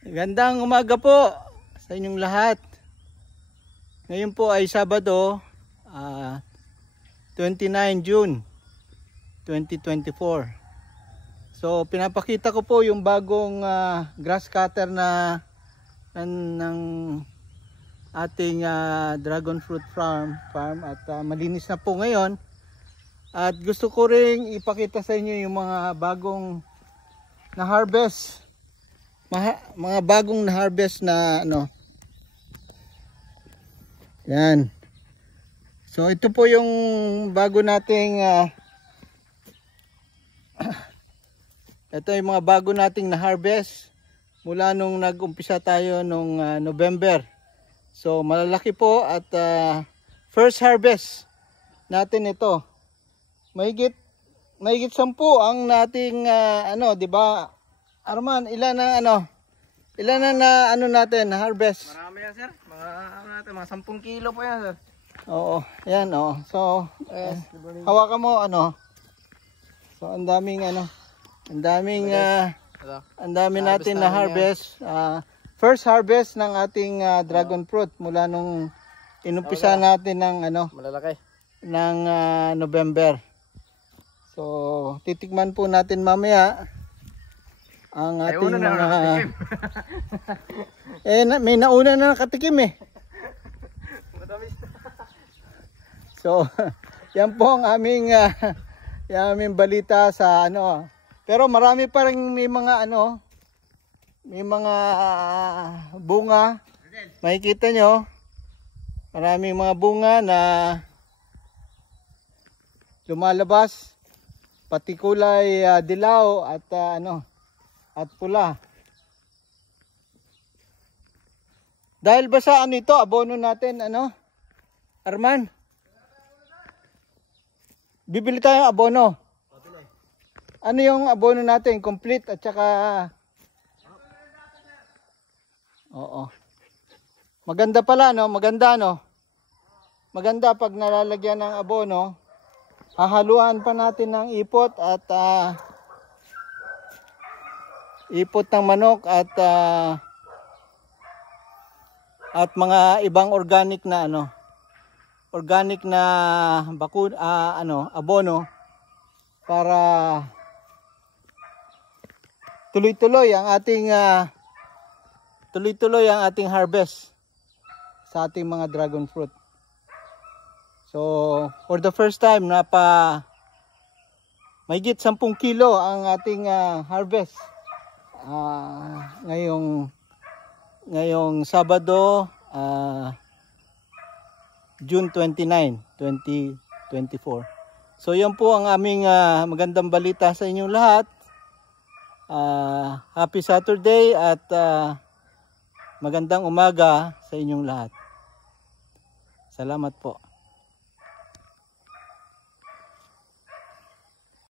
Gandang umaga po sa inyong lahat. Ngayon po ay Sabado, 29 June 2024. So pinapakita ko po yung bagong grass cutter ng ating dragon fruit farm at malinis na po ngayon. At gusto ko ring ipakita sa inyo yung mga bagong na harvest. Mga bagong na harvest na ano. Yan. So ito po yung bago nating ito yung mga bago nating na harvest mula nung nag-umpisa tayo nung November. So malalaki po at first harvest natin ito. Mahigit 10 ang nating ano, 'di ba? Arman, ilan na natin harvest? Marami yan, sir. Mga 10 kilo po yan, sir. Oo, yan oh. So, hawakan mo ano. So, ang daming natin na harvest. First harvest ng ating dragon fruit mula nung inumpisa natin ng Malalaki. Ng November. So, titikman po natin mamaya ang ating may nauna na nakatikim eh. So, yan po ang aming balita sa ano. Pero marami pa rin may mga bunga. Makikita nyo, maraming mga bunga na lumalabas, pati kulay dilaw at at pula. Dahil ba sa ito, abono natin Arman? Bibili tayo abono. Ano yung abono natin? Complete at saka oo. Maganda pala maganda Maganda pag nalalagyan ng abono. Hahaluan pa natin ng ipot at ipot ng manok at mga ibang organic na abono para tuloy-tuloy ang ating harvest sa ating mga dragon fruit. So for the first time mahigit 10 kilo ang ating harvest ngayong Sabado, June 29, 2024. So yan po ang aming magandang balita sa inyong lahat. Happy Saturday at magandang umaga sa inyong lahat. Salamat po.